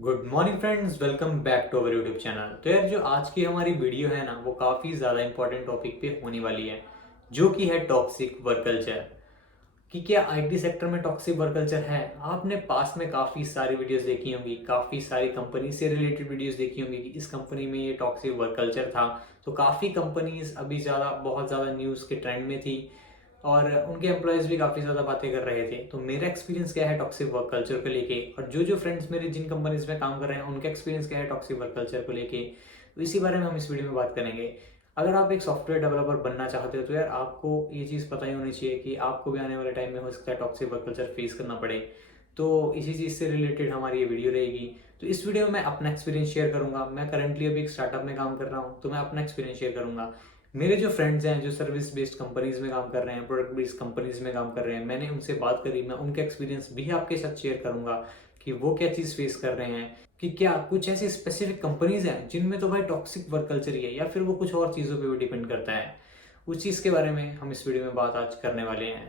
Good morning friends, welcome back to our YouTube channel. तो यार, जो आज की हमारी वीडियो है ना, वो काफ़ी ज़्यादा इंपॉर्टेंट टॉपिक पे होने वाली है, जो कि है टॉक्सिक वर्क कल्चर। कि क्या आईटी सेक्टर में टॉक्सिक वर्क कल्चर है? आपने पास में काफ़ी सारी वीडियोस देखी होंगी, काफ़ी सारी कंपनी से रिलेटेड वीडियोस देखी होंगी कि इस कंपनी में ये टॉक्सिक वर्क कल्चर था। तो काफ़ी कंपनीज अभी ज़्यादा बहुत ज़्यादा न्यूज़ के ट्रेंड में थी और उनके एम्प्लॉयज़ भी काफ़ी ज़्यादा बातें कर रहे थे। तो मेरा एक्सपीरियंस क्या है टॉक्सिक वर्क कल्चर को लेके, और जो फ्रेंड्स मेरे जिन कंपनीज में काम कर रहे हैं उनका एक्सपीरियंस क्या है टॉक्सिक वर्क कल्चर को लेके, तो इसी बारे में हम इस वीडियो में बात करेंगे। अगर आप एक सॉफ्टवेयर डेवलपर बनना चाहते हो तो यार आपको ये चीज़ पता ही होनी चाहिए कि आपको भी आने वाले टाइम में हो सकता है टॉक्सिक वर्क कल्चर फेस करना पड़े। तो इसी चीज़ से रिलेटेड हमारी ये वीडियो रहेगी। तो इस वीडियो में मैं अपना एक्सपीरियंस शेयर करूंगा। मैं करंटली अभी एक स्टार्टअप में काम कर रहा हूँ, तो मैं अपना एक्सपीरियंस शेयर करूंगा। मेरे जो फ्रेंड्स हैं जो सर्विस बेस्ड कंपनीज में काम कर रहे हैं, प्रोडक्ट बेस्ड कंपनीज में काम कर रहे हैं, मैंने उनसे बात करी, मैं उनके एक्सपीरियंस भी आपके साथ शेयर करूंगा कि वो क्या चीज़ फेस कर रहे हैं। कि क्या कुछ ऐसी स्पेसिफिक कंपनीज हैं जिनमें तो भाई टॉक्सिक वर्क कल्चर ही है, या फिर वो कुछ और चीज़ों पे भी डिपेंड करता है। उस चीज़ के बारे में हम इस वीडियो में बात आज करने वाले हैं।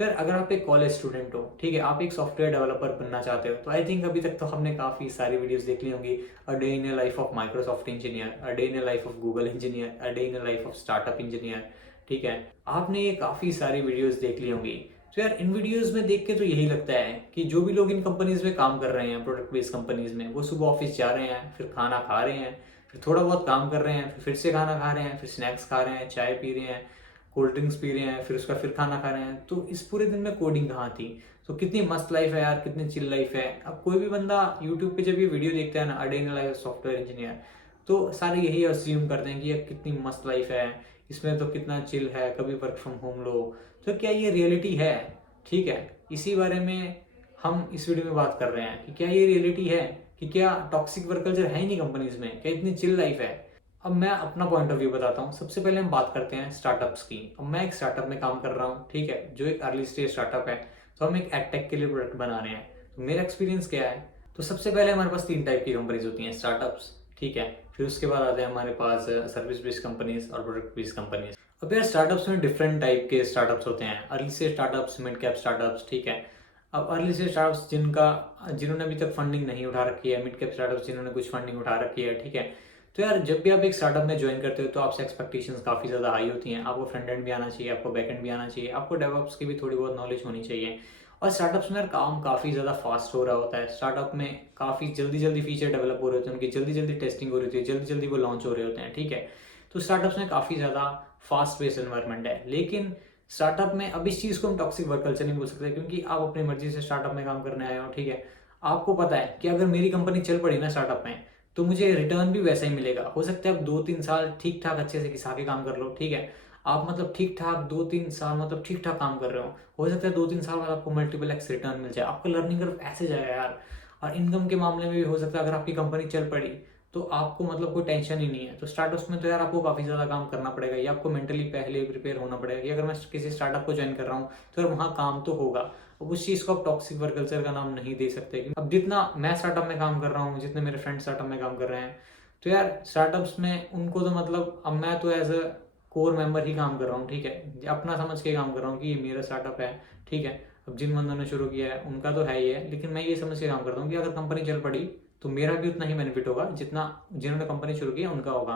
तो यार, अगर आप एक कॉलेज स्टूडेंट हो, ठीक है, आप एक सॉफ्टवेयर डेवलपर बनना चाहते हो, तो आई थिंक अभी तक तो हमने काफ़ी सारी वीडियोस देख ली होंगी। A day in A life of Microsoft engineer, a day in A life of Google engineer, a day in A life of startup engineer. ठीक है, आपने ये काफ़ी सारी वीडियोस देख ली होंगी। तो यार, इन वीडियोस में देख के तो यही लगता है कि जो भी लोग इन कंपनीज में काम कर रहे हैं, प्रोडक्ट बेस्ड कंपनीज में, वो सुबह ऑफिस जा रहे हैं, फिर खाना खा रहे हैं, फिर थोड़ा बहुत काम कर रहे हैं, फिर से खाना खा रहे हैं, फिर स्नैक्स खा रहे हैं, चाय पी रहे हैं, कोल्ड ड्रिंक्स पी रहे हैं, फिर उसका फिर खाना खा रहे हैं। तो इस पूरे दिन में कोडिंग कहाँ थी? तो कितनी मस्त लाइफ है यार, कितनी चिल लाइफ है। अब कोई भी बंदा यूट्यूब पे जब ये वीडियो देखता है ना, a day in life software engineer, तो सारे यही अज्यूम करते हैं कि यार कितनी मस्त लाइफ है, इसमें तो कितना चिल है, कभी वर्क फ्रॉम होम लो। तो क्या ये रियलिटी है? ठीक है, इसी बारे में हम इस वीडियो में बात कर रहे हैं कि क्या ये रियलिटी है, कि क्या टॉक्सिक वर्क कल्चर है ही नहीं कंपनीज में, क्या इतनी चिल लाइफ है। अब मैं अपना पॉइंट ऑफ व्यू बताता हूँ। सबसे पहले हम बात करते हैं स्टार्टअप्स की। अब मैं एक स्टार्टअप में काम कर रहा हूँ, ठीक है, जो एक अर्ली स्टेज स्टार्टअप है। तो हम एक एडटेक के लिए प्रोडक्ट बना रहे हैं। तो मेरा एक्सपीरियंस क्या है? तो सबसे पहले हमारे पास तीन टाइप की कंपनीज होती हैं, स्टार्टअप्स, ठीक है। फिर उसके बाद आते हैं हमारे पास सर्विस बेस्ड कंपनीज और प्रोडक्ट बेस्ड कंपनीज। अब यार, स्टार्टअप्स में डिफरेंट टाइप के स्टार्टअप्स होते हैं, early stage startups, mid cap startups, ठीक है। अब अर्ली स्टेज स्टार्टअप्स जिन्होंने अभी तक फंडिंग नहीं उठा रखी है, मिड कैप स्टार्टअप्स जिन्होंने कुछ फंडिंग उठा रखी है, ठीक है। तो यार, जब भी आप एक स्टार्टअप में ज्वाइन करते हो तो आपसे एक्सपेक्टेशंस काफ़ी ज़्यादा हाई होती हैं। आपको फ्रंट एंड भी आना चाहिए, आपको बैक एंड भी आना चाहिए, आपको डेवऑप्स की भी थोड़ी बहुत नॉलेज होनी चाहिए। और स्टार्टअप्स में यार काम काफ़ी ज़्यादा फास्ट हो रहा होता है। स्टार्टअप में काफ़ी जल्दी जल्दी फीचर डेवलप हो रहे होते हैं, उनकी जल्दी जल्दी टेस्टिंग हो रही होती है, जल्दी जल्दी वो लॉन्च हो रहे होते हैं, ठीक है। तो स्टार्टअप्स में काफ़ी ज़्यादा फास्ट बेस्ड एनवायरनमेंट है। लेकिन स्टार्टअप में अब इस चीज़ को हम टॉक्सिक वर्क कल्चर नहीं बोल सकते, क्योंकि आप अपनी मर्जी से स्टार्टअप में काम करने आए हो, ठीक है। आपको पता है कि अगर मेरी कंपनी चल पड़ी ना स्टार्टअप में, तो मुझे रिटर्न भी वैसा ही मिलेगा। हो सकता है आप 2-3 साल ठीक ठाक अच्छे से घिसा के काम कर लो, ठीक है। आप मतलब ठीक ठाक 2-3 साल मतलब ठीक ठाक काम कर रहे हो सकता है 2-3 साल बाद आपको मल्टीपल एक्स रिटर्न मिल जाए, आपका लर्निंग कर्व ऐसे जाएगा यार। और इनकम के मामले में भी हो सकता है अगर आपकी कंपनी चल पड़ी तो आपको मतलब कोई टेंशन ही नहीं है। तो स्टार्टअप्स में तो यार आपको काफ़ी ज़्यादा काम करना पड़ेगा, या आपको मेंटली पहले प्रिपेयर होना पड़ेगा कि अगर मैं किसी स्टार्टअप को ज्वाइन कर रहा हूँ तो यार वहाँ काम तो होगा। अब उस चीज़ को आप टॉक्सिक वर्क कल्चर का नाम नहीं दे सकते। अब जितना मैं स्टार्टअप में काम कर रहा हूँ, जितने मेरे फ्रेंड स्टार्टअप में काम कर रहे हैं, तो यार स्टार्टअप्स में उनको तो मतलब, अब मैं तो एज अ कोर मेंबर ही काम कर रहा हूँ, ठीक है, अपना समझ के काम कर रहा हूँ कि ये मेरा स्टार्टअप है, ठीक है। अब जिन बंदों ने शुरू किया है उनका तो है ही है, लेकिन मैं ये समझ के काम करता हूँ कि अगर कंपनी चल पड़ी तो मेरा भी उतना ही बेनिफिट होगा जितना जिन्होंने कंपनी शुरू की है उनका होगा।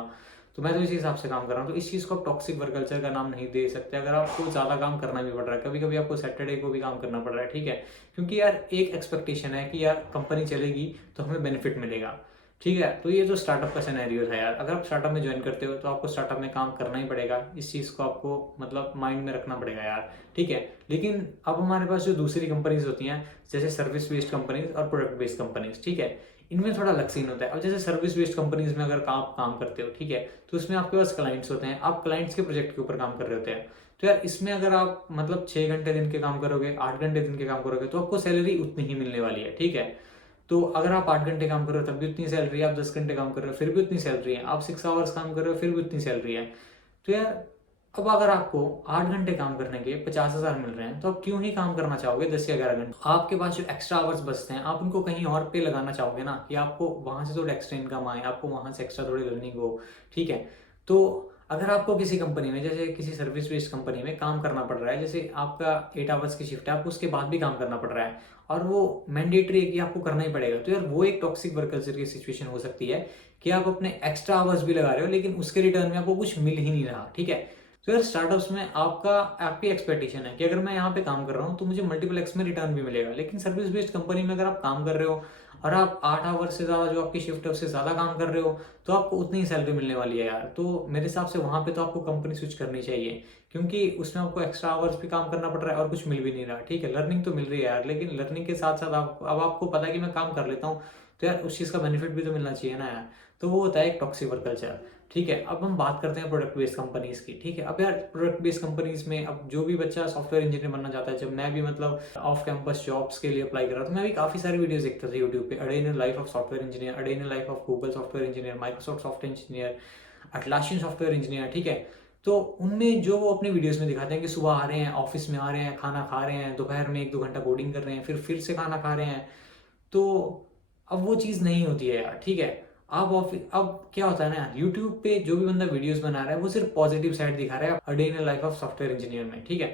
तो मैं तो इसी हिसाब से काम कर रहा हूँ। तो इस चीज़ को आप टॉक्सिक वर्क कल्चर का नाम नहीं दे सकते। अगर आपको ज़्यादा काम करना भी पड़ रहा है, कभी कभी आपको सैटरडे को भी काम करना पड़ रहा है, ठीक है, क्योंकि यार एक एक्सपेक्टेशन है कि यार कंपनी चलेगी तो हमें बेनिफिट मिलेगा, ठीक है। तो ये जो स्टार्टअप का सिनेरियो था यार, अगर आप स्टार्टअप में ज्वाइन करते हो तो आपको स्टार्टअप में काम करना ही पड़ेगा। इस चीज़ को आपको मतलब माइंड में रखना पड़ेगा यार, ठीक है। लेकिन अब हमारे पास जो दूसरी कंपनीज होती हैं, जैसे सर्विस बेस्ड कंपनीज और प्रोडक्ट बेस्ड कंपनीज, ठीक है, इनमें थोड़ा अलग सीन होता है। अब जैसे सर्विस बेस्ड कंपनीज में अगर आप काम करते हो, ठीक है, तो उसमें आपके पास क्लाइंट्स होते हैं, आप क्लाइंट्स के प्रोजेक्ट के ऊपर काम कर रहे होते हैं। तो यार, इसमें अगर आप मतलब 6 घंटे दिन के काम करोगे, 8 घंटे दिन के काम करोगे, तो आपको सैलरी उतनी ही मिलने वाली है, ठीक है। तो अगर आप 8 घंटे काम कर रहे हो तब भी उतनी सैलरी है, आप 10 घंटे काम कर रहे हो फिर भी उतनी सैलरी है, आप 6 आवर्स काम कर रहे हो फिर भी उतनी सैलरी है। तो यार, अब अगर आपको 8 घंटे काम करने के 50,000 मिल रहे हैं, तो आप क्यों ही काम करना चाहोगे 10 या 11 घंटे? आपके पास जो एक्स्ट्रा आवर्स बचते हैं आप उनको कहीं और पे लगाना चाहोगे ना, कि आपको वहां से थोड़ा एक्स्ट्रा इनकम आए, आपको वहां से एक्स्ट्रा थोड़ी लर्निंग हो, ठीक है। तो अगर आपको किसी कंपनी में, जैसे किसी सर्विस बेस्ड कंपनी में काम करना पड़ रहा है, जैसे आपका 8 आवर्स की शिफ्ट है, आपको उसके बाद भी काम करना पड़ रहा है और वो मैंडेटरी है कि आपको करना ही पड़ेगा, तो यार वो एक टॉक्सिक वर्क कल्चर की सिचुएशन हो सकती है कि आप अपने एक्स्ट्रा आवर्स भी लगा रहे हो लेकिन उसके रिटर्न में आपको कुछ मिल ही नहीं रहा, ठीक है। तो यार स्टार्टअप्स में आपकी एक्सपेक्टेशन है कि अगर मैं यहाँ पे काम कर रहा हूँ तो मुझे मल्टीपल एक्स में रिटर्न भी मिलेगा, लेकिन सर्विस बेस्ड कंपनी में अगर आप काम कर रहे हो और आप 8 आवर्स से ज़्यादा जो आपकी शिफ्ट है उससे ज़्यादा काम कर रहे हो तो आपको उतनी ही सैलरी मिलने वाली है यार। तो मेरे हिसाब से वहाँ पे तो आपको कंपनी स्विच करनी चाहिए, क्योंकि उसमें आपको एक्स्ट्रा आवर्स भी काम करना पड़ रहा है और कुछ मिल भी नहीं रहा, ठीक है। लर्निंग तो मिल रही है यार, लेकिन लर्निंग के साथ साथ अब आपको पता है कि मैं काम कर लेता हूँ तो यार उस चीज़ का बेनिफिट भी तो मिलना चाहिए ना यार। तो वो होता है एक टॉक्सिक वर्क कल्चर, ठीक है। अब हम बात करते हैं प्रोडक्ट बेस्ड कंपनीज की, ठीक है। अब यार प्रोडक्ट बेस्ड कंपनीज में अब जो भी बच्चा सॉफ्टवेयर इंजीनियर बनना चाहता है, जब मैं भी मतलब ऑफ कैंपस जॉब्स के लिए अप्लाई कर रहा था, मैं भी काफी सारी वीडियोस देखता था यूट्यूब पे, a day in life of software engineer, a day in life of Google software engineer, Microsoft software engineer, अटलासियन software engineer, ठीक है। तो उनमें जो वो अपने वीडियोस में दिखाते हैं कि सुबह आ रहे हैं, ऑफिस में आ रहे हैं, खाना खा रहे हैं, दोपहर में 1-2 घंटा कोडिंग कर रहे हैं, फिर से खाना खा रहे हैं, तो अब वो चीज़ नहीं होती है यार, ठीक है। अब क्या होता है ना यार, यूट्यूब पे जो भी बंदा वीडियोस बना रहा है वो सिर्फ पॉजिटिव साइड दिखा रहा है a day in life of software engineer में, ठीक है।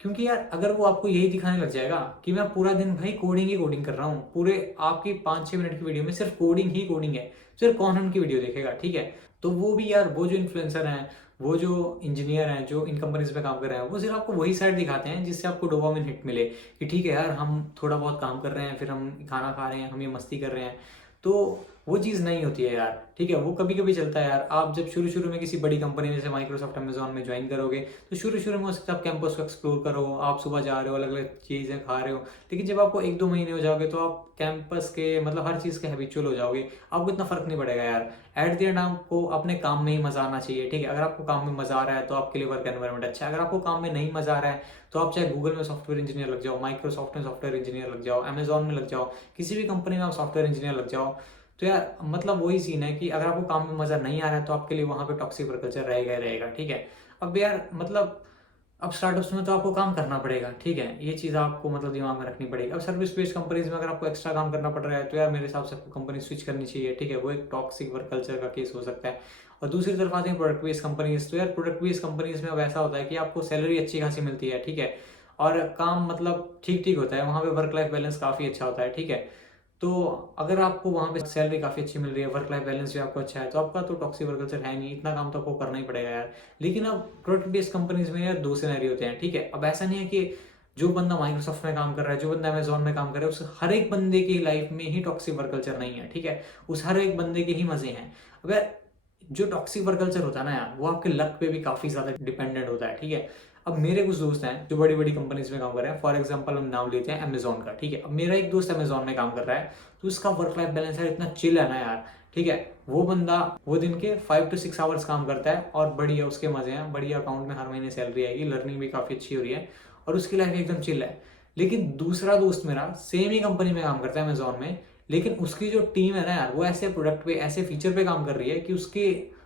क्योंकि यार अगर वो आपको यही दिखाने लग जाएगा कि मैं पूरा दिन भाई कोडिंग ही कोडिंग कर रहा हूँ, पूरे आपकी 5-6 मिनट की वीडियो में सिर्फ कोडिंग ही कोडिंग है, फिर कौन उनकी वीडियो देखेगा, ठीक है। तो वो भी यार, वो जो इन्फ्लुएंसर हैं, वो जो इंजीनियर हैं जो इन कंपनीज में काम कर रहे हैं, वो सिर्फ आपको वही साइड दिखाते हैं जिससे आपको डोपामिन हिट मिले कि ठीक है यार हम थोड़ा बहुत काम कर रहे हैं, फिर हम खाना खा रहे हैं, हम ये मस्ती कर रहे हैं। तो वो चीज़ नहीं होती है यार, ठीक है। वो कभी कभी चलता है यार। आप जब शुरू शुरू में किसी बड़ी कंपनी जैसे माइक्रोसॉफ्ट अमेजोन में ज्वाइन करोगे तो शुरू शुरू में हो सकता है आप कैंपस को एक्सप्लोर करो, आप सुबह जा रहे हो, अलग अलग चीज़ें खा रहे हो, लेकिन जब आपको 1-2 महीने हो जाओगे तो आप कैंपस के मतलब हर चीज़ के हैबिचुअल हो जाओगे, आपको इतना फर्क नहीं पड़ेगा यार। एट द एंड आपको अपने काम में ही मजा आना चाहिए, ठीक है। अगर आपको काम में मजा आ रहा है तो आपके लिए वर्क एनवायरनमेंट अच्छा है, अगर आपको काम में नहीं मजा आ रहा है तो आप चाहे गूगल में सॉफ्टवेयर इंजीनियर लग जाओ, माइक्रोसॉफ्ट में सॉफ्टवेयर इंजीनियर लग जाओ, अमेजोन में लग जाओ, किसी भी कंपनी में आप सॉफ्टवेयर इंजीनियर लग जाओ। तो यार मतलब वही सीन है कि अगर आपको काम में मजा नहीं आ रहा है तो आपके लिए वहां पे टॉक्सिक वर्क कल्चर रहेगा ही रहेगा, ठीक है। अब यार मतलब अब स्टार्टअप्स में तो आपको काम करना पड़ेगा, ठीक है, ये चीज़ आपको मतलब दिमाग में रखनी पड़ेगी। अब सर्विस बेस्ड कंपनीज में अगर आपको एक्स्ट्रा काम करना पड़ रहा है तो यार मेरे हिसाब से आपको कंपनी स्विच करनी चाहिए, ठीक है। वो एक टॉक्सिक वर्क कल्चर का केस हो सकता है। और दूसरी तरफ आते हैं प्रोडक्ट बेस्ड कंपनीज, तो यार प्रोडक्ट बेस्ड कंपनीज में अब ऐसा होता है कि आपको सैलरी अच्छी खासी मिलती है, ठीक है, और काम मतलब ठीक ठीक होता है, वहाँ पे वर्क लाइफ बैलेंस काफ़ी अच्छा होता है, ठीक है। तो अगर आपको वहाँ पे सैलरी काफ़ी अच्छी मिल रही है, वर्क लाइफ बैलेंस भी आपको अच्छा है, तो आपका तो टॉक्सिक वर्क कल्चर है नहीं, इतना काम तो आपको करना ही पड़ेगा यार। लेकिन अब प्रोडक्ट बेस्ड कंपनीज में यार दो सिनेरियो होते हैं, ठीक है। अब ऐसा नहीं है कि जो बंदा माइक्रोसॉफ्ट में काम कर रहा है, जो बंदा अमेजोन में काम कर रहा है, उस हर एक बंदे की लाइफ में ही टॉक्सिक वर्क कल्चर नहीं है, ठीक है। उस हर एक बंदे के ही मजे हैं। अब यार जो टॉक्सिक वर्क कल्चर होता है ना यार, वो आपके लक पे भी काफी ज्यादा डिपेंडेंट होता है, ठीक है। अब मेरे कुछ दोस्त हैं जो बड़ी बड़ी कंपनीज में काम कर रहे हैं, फॉर एग्जांपल हम नाम लेते हैं अमेजोन का, ठीक है। अब मेरा एक दोस्त अमेजोन में काम कर रहा है, तो उसका वर्क लाइफ बैलेंस यार इतना चिल है ना यार, ठीक है। वो बंदा वो दिन के 5 to 6 आवर्स काम करता है और बढ़िया उसके मजे हैं, बढ़िया अकाउंट में हर महीने सैलरी आएगी, लर्निंग भी काफी अच्छी हो रही है और उसकी लाइफ एकदम चिल है। लेकिन दूसरा दोस्त मेरा सेम ही कंपनी में काम करता है अमेजोन में, लेकिन उसकी जो टीम है ना यार, वो ऐसे प्रोडक्ट पे ऐसे फीचर पे काम कर रही है कि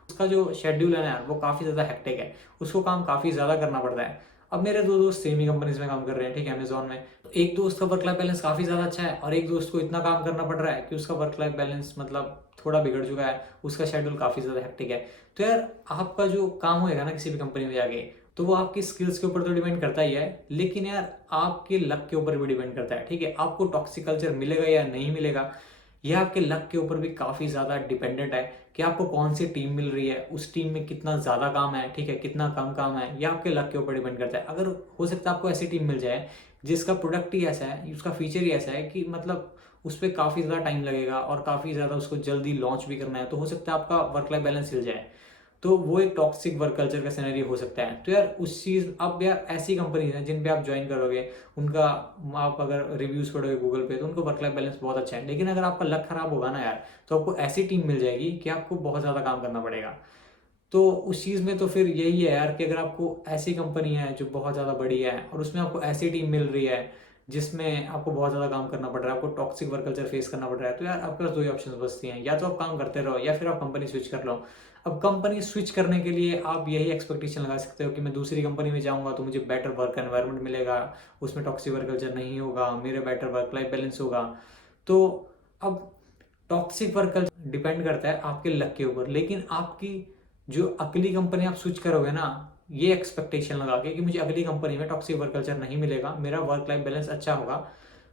उसका जो शेड्यूल है ना यार, वो काफी ज्यादा हेक्टिक है, उसको काम काफी ज्यादा करना पड़ता है। अब मेरे दो दोस्त सेम ही कंपनीज में काम कर रहे हैं, ठीक है, अमेजोन में। तो एक दोस्त का वर्क लाइफ बैलेंस काफी ज्यादा अच्छा है और एक दोस्त को इतना काम करना पड़ रहा है कि उसका वर्क लाइफ बैलेंस मतलब थोड़ा बिगड़ चुका है, उसका शेड्यूल काफी ज्यादा हेक्टिक है। तो यार आपका जो काम होएगा ना किसी भी कंपनी में जाके, तो वो आपकी स्किल्स के ऊपर तो डिपेंड करता ही है, लेकिन यार आपके लक के ऊपर भी डिपेंड करता है, ठीक है। आपको टॉक्सिक कल्चर मिलेगा या नहीं मिलेगा, ये आपके लक के ऊपर भी काफी ज्यादा डिपेंडेंट है कि आपको कौन सी टीम मिल रही है, उस टीम में कितना ज्यादा काम है, ठीक है, कितना कम काम है, ये आपके लक के ऊपर डिपेंड करता है। अगर हो सकता है आपको ऐसी टीम मिल जाए जिसका प्रोडक्ट ही ऐसा है, उसका फीचर ही ऐसा है कि मतलब उस पर काफी ज्यादा टाइम लगेगा और काफी ज्यादा उसको जल्दी लॉन्च भी करना है, तो हो सकता है आपका वर्क लाइफ बैलेंस हिल जाए। तो वो एक टॉक्सिक वर्क कल्चर का सिनेरियो हो सकता है। तो यार उस चीज, अब यार ऐसी कंपनी है जिन पे आप ज्वाइन करोगे, उनका आप अगर रिव्यूज पढ़ोगे गूगल पे तो उनको वर्क लाइफ बैलेंस बहुत अच्छा है, लेकिन अगर आपका लक खराब होगा ना यार, तो आपको ऐसी टीम मिल जाएगी कि आपको बहुत ज्यादा काम करना पड़ेगा। तो उस चीज़ में तो फिर यही है यार कि अगर आपको ऐसी कंपनी है जो बहुत ज़्यादा बड़ी है और उसमें आपको ऐसी टीम मिल रही है जिसमें आपको बहुत ज़्यादा काम करना पड़ रहा है, आपको टॉक्सिक वर्क कल्चर फेस करना पड़ रहा है, तो यार आपके पास दो ही ऑप्शन बचती हैं, या तो आप काम करते रहो या फिर आप कंपनी स्विच कर लो। अब कंपनी स्विच करने के लिए आप यही एक्सपेक्टेशन लगा सकते हो कि मैं दूसरी कंपनी में जाऊंगा तो मुझे बेटर वर्क एनवायरनमेंट मिलेगा, उसमें टॉक्सिक वर्क कल्चर नहीं होगा, मेरे बेटर वर्क लाइफ बैलेंस होगा। तो अब टॉक्सिक वर्क कल्चर डिपेंड करता है आपके लक के ऊपर, लेकिन आपकी जो अगली कंपनी आप स्विच करोगे ना, ये एक्सपेक्टेशन लगा के कि मुझे अगली कंपनी में टॉक्सिक वर्क कल्चर नहीं मिलेगा, मेरा वर्क लाइफ बैलेंस अच्छा होगा,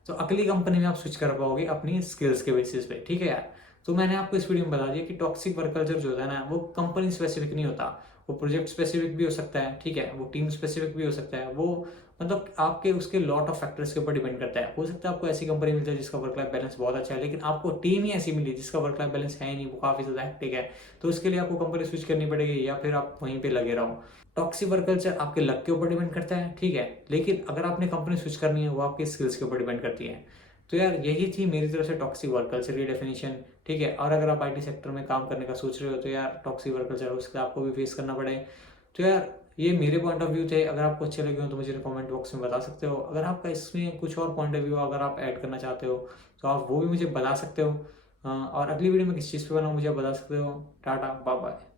तो अगली कंपनी में आप स्विच कर पाओगे अपनी स्किल्स के बेसिस पे। ठीक है यार, तो मैंने आपको इस वीडियो में बता दिया कि टॉक्सिक वर्क कल्चर जो होता है ना, वो कंपनी स्पेसिफिक नहीं होता, वो प्रोजेक्ट स्पेसिफिक भी हो सकता है। ठीक है, वो टीम स्पेसिफिक भी हो सकता है, वो मतलब आपके उसके लॉट ऑफ फैक्टर्स के ऊपर डिपेंड करता है। हो सकता है आपको ऐसी कंपनी मिल जाए जिसका वर्क लाइफ बैलेंस बहुत अच्छा है, लेकिन आपको टीम ही ऐसी मिली जिसका वर्क लाइफ बैलेंस है ही नहीं, वो काफी ज्यादा हेक्टिक है, तो उसके लिए आपको कंपनी स्विच करनी पड़ेगी या फिर आप वहीं पे लगे रहो। टॉक्सिक वर्क कल्चर आपके लक के ऊपर डिपेंड करता है। ठीक है, लेकिन अगर आपने कंपनी स्विच करनी है, वो आपकी स्किल्स के ऊपर डिपेंड करती है। तो यार यही थी मेरी तरफ से टॉक्सिक वर्क कल्चर की डेफिनेशन। ठीक है, और अगर आप आईटी सेक्टर में काम करने का सोच रहे हो तो यार टॉक्सिक वर्क कल्चर उसका आपको भी फेस करना पड़े। तो यार ये मेरे पॉइंट ऑफ व्यू थे, अगर आपको अच्छे लगे हो तो मुझे कमेंट बॉक्स में बता सकते हो। अगर आपका इसमें कुछ और पॉइंट ऑफ व्यू अगर आप ऐड करना चाहते हो तो आप वो भी मुझे बता सकते हो। और अगली वीडियो में किस चीज़ पे बनाऊँ मुझे बता सकते हो। Tata bye bye.